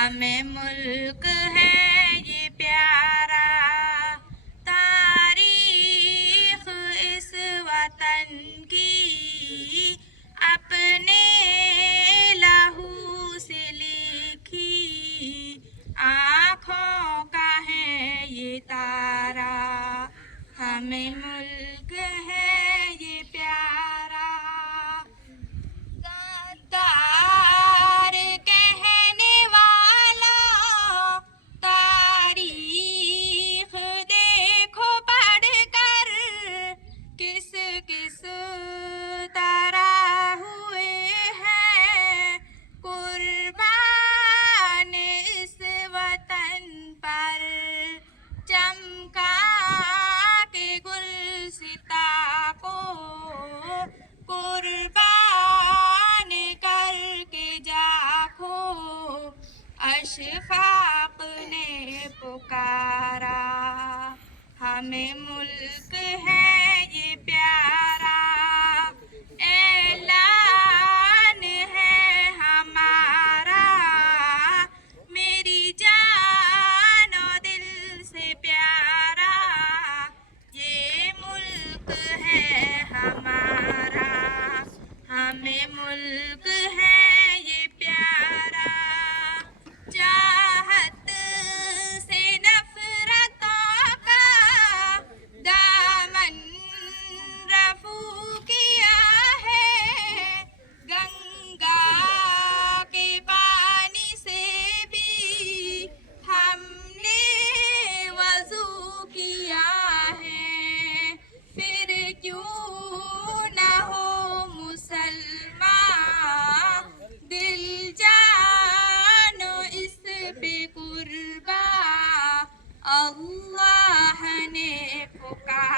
हमें मुल्क है ये प्यारा, तारीख इस वतन की अपने लहू से लिखी, आँखों का है ये तारा, हमें मुल्क है ये प्यारा। गद्दार कहने वाला तारीख देखो पढ़कर, किस किस तरह हुए हैं कुर्बान इस वतन पर, चमका के गुलसिता को कुर्बान करके जाखो, अशफाक ने पुकारा, हमें मुल्क है ये प्यारा, ऐलान है हमारा, मेरी जान और दिल से प्यारा, ये मुल्क है हमारा, हमें मुल्क है ये प्यारा। चाहत से नफरतों का दामन रफू किया है, गंगा के पानी से भी हमने वज़ू किया है, फिर क्यों न हो मुसलमान दिल जानो इस पे कुर्बा, अल्लाह ने पुकारा।